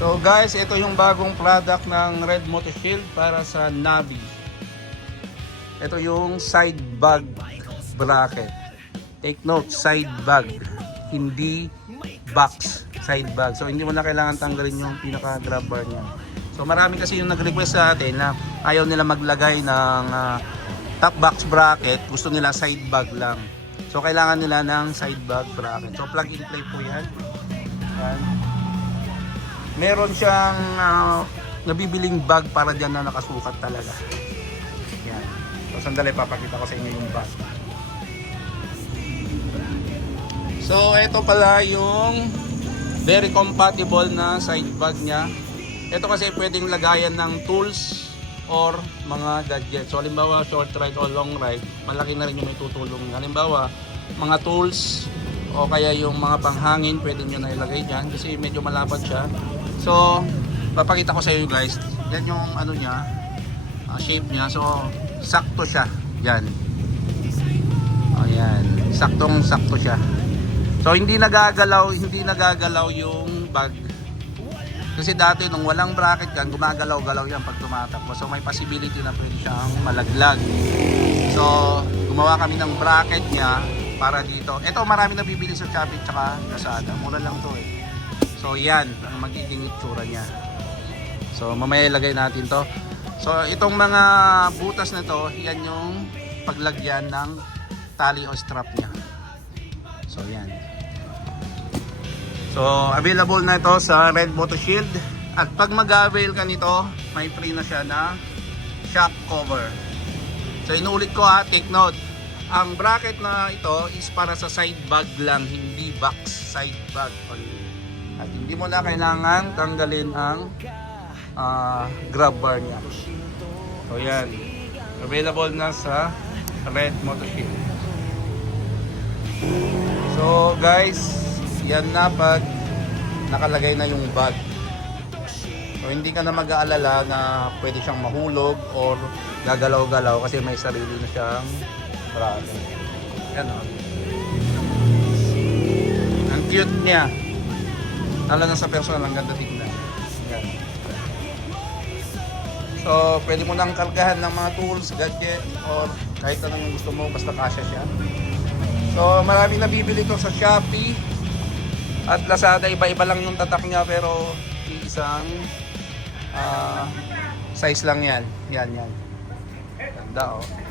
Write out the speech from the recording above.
So guys, ito yung bagong product ng Red Moto Shield para sa Navi. Ito yung side bag bracket. Take note, side bag, hindi box, side bag. So hindi mo na kailangan tanggalin yung pinaka grab bar niya. So marami kasi yung nag-request sa atin na ayaw nila maglagay ng top box bracket, gusto nila side bag lang. So kailangan nila ng side bag bracket. So plug and play po yan. Yan. Meron siyang nabibiling bag para dyan na nakasukat talaga. Yan. So sandali, papakita ko sa inyo yung bag. So ito pala yung very compatible na side bag niya. Ito kasi pwedeng lagayan ng tools or mga gadgets. So halimbawa short ride o long ride, malaki na rin yung may tutulong. Halimbawa mga tools o kaya yung mga panghangin, pwede nyo na ilagay dyan kasi medyo malapad siya. So papakita ko sa inyo guys, yan yung ano niya, shape niya. So sakto siya yan. Ayan, saktong sakto siya. So hindi nagagalaw yung bag. Kasi dati nung walang bracket kan, gumagalaw-galaw yan pag tumatakbo. So may possibility na pwede siyang malaglag. So gumawa kami ng bracket niya para dito. Ito marami na bibili sa Shopee tsaka Lazada. Mura lang to eh. So yan ang magiging itsura niya. So mamaya ilagay natin to. So itong mga butas na to, yan yung paglagyan ng tali o strap niya. So yan. So available na ito sa Red Moto Shield. At pag mag-avail ka nito, may free na siya na shock cover. So inuulit ko take note. Ang bracket na ito is para sa side bag lang, hindi box, side bag only. At hindi mo na kailangan tanggalin ang grab bar niya. So yan, available na sa Red Moto Shield. So guys, yan na pag nakalagay na yung bag. So hindi ka na mag-aalala na pwede siyang mahulog or gagalaw-galaw kasi may sarili na siyang bracket. Yan o. Ang cute niya. Lalo na sa personal, ang ganda tignan. Yan. So pwede mo nang kargahan ng mga tools, gadget, or kahit anong gusto mo, basta kasya siya. So maraming nabibili ito sa Shopee at Lazada. Iba-iba lang yung tatak niya pero isang size lang yan. Yan. Ganda oh.